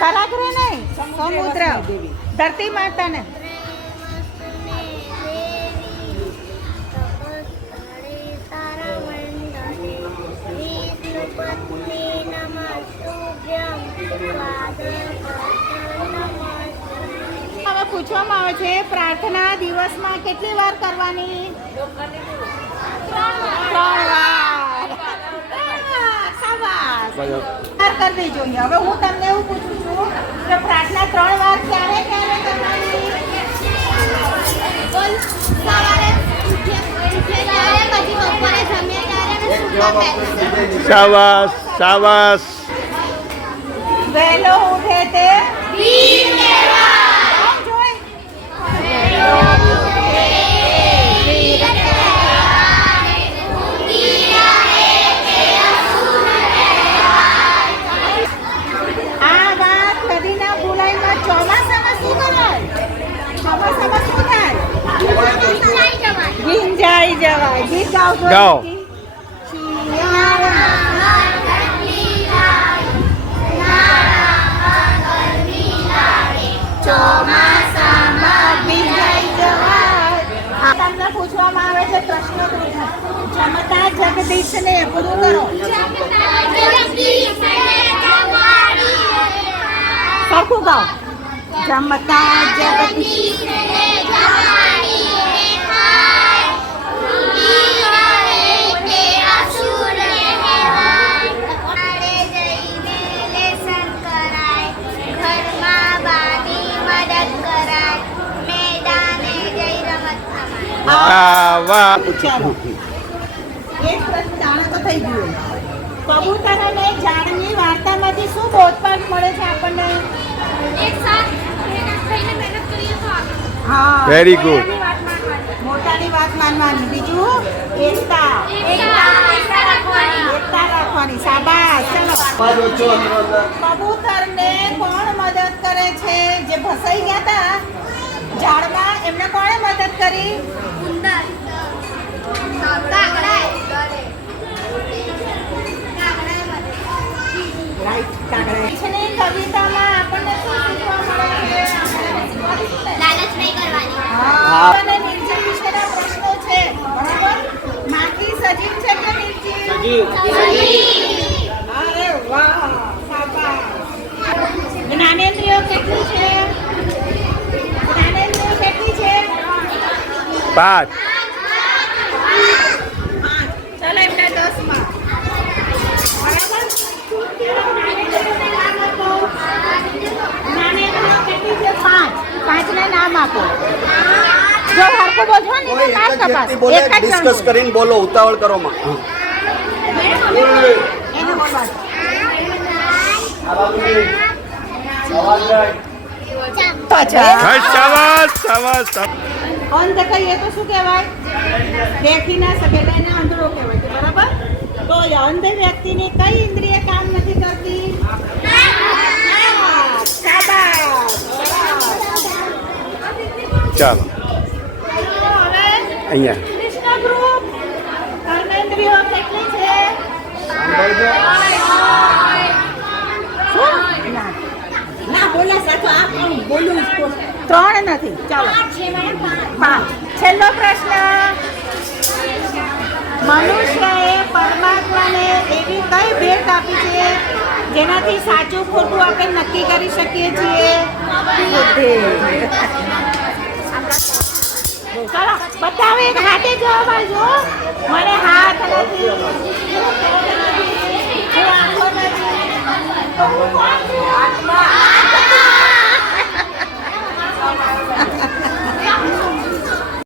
કલાગૃહ નહીં, સમુદ્ર, ધરતી માતાને. હવે પૂછવામાં આવે છે પ્રાર્થના દિવસમાં કેટલી વાર કરવાની? 3 વાર. શાબાશ. કરવી જોઈએ. હવે હું તમને એવું પૂછું છું કે પ્રાર્થના 3 વાર ક્યારે ક્યારે કરવાની? સવારે પછી બપોરે જમીએ ત્યારે. શાબાશ શાબાશ. વહેલો ઉઠે તે ગીંજાઈ જવાય. ગીત ગાઓ. ગાઓ. ચોમાસામાં ભીંજાઈ જવાય. તમને પૂછવામાં આવે છે પ્રશ્ન જમતા જગદીશને પૂરું કરો. સરખું ગાઓ. જમતા જગદીશ ચાલો એક પ્રશ્ન જાણે તો થઈ ગયું. કબૂતર અને ઝાડની વાર્તામાંથી શું બોધપાઠ મળે છે આપણને? હા, વેરી ગુડ. મોટાની વાત માનવાની. બીજું એકતા રાખવાની. શાબાશ. ચલો, કબૂતરને કોણ મદદ કરે છે? જે ફસાઈ ગયા હતા ઝાડમાં, એમને કોણે મદદ કરી? કવિતામાં આપણને શું શીખવા મળે છે? લાલચ નહીં કરવાની. અને નિર્જીવ વિશેના પ્રશ્નો છે. બરાબર? માખી સજીવ છે કે નિર્જીવ? અરે વાહ, શાબાશ. જ્ઞાનેન્દ્રિયો કેટલી છે? જ્ઞાનેન્દ્રિયો કેટલી છે? 5. ચાલો એમને 10 માં. બરાબર? જ્ઞાનેન્દ્રિયો કેટલી છે? 5 ને નામ આપો. જો હરકો બોલજો ને તો ના કપાસ. એક જ ડિસ્કસ કરીને બોલો, ઉતાવળ કરો માં. એને બોલવા. શાબાશ શાબાશ. અંધ કહીએ તો શું કહેવાય? દેખી ના શકે એટલે એને અંધળો કહેવાય છે. બરાબર? તો એ અંધ વ્યક્તિની કઈ ઇન્દ્રિય કામ નથી કરતી? શાબાશ. ચાલો હવે અહીંયા કૃષ્ણ ગ્રુપ કર્મેન્દ્રિયો કેટલી છે? શું? ના બોલા સાચો. આ કોણ બોલું? 3 નથી. ચાલો 5. છેલ્લો પ્રશ્ન. મનુષ્યએ પરમાત્માને એવી કઈ ભેટ આપી છે જેનાથી સાચું ખોટું આપણે નક્કી કરી શકીએ છીએ? બુદ્ધિ. ચાલો બતાવો. એક હાથે જવાબ આવજો. મને હાથ નથી.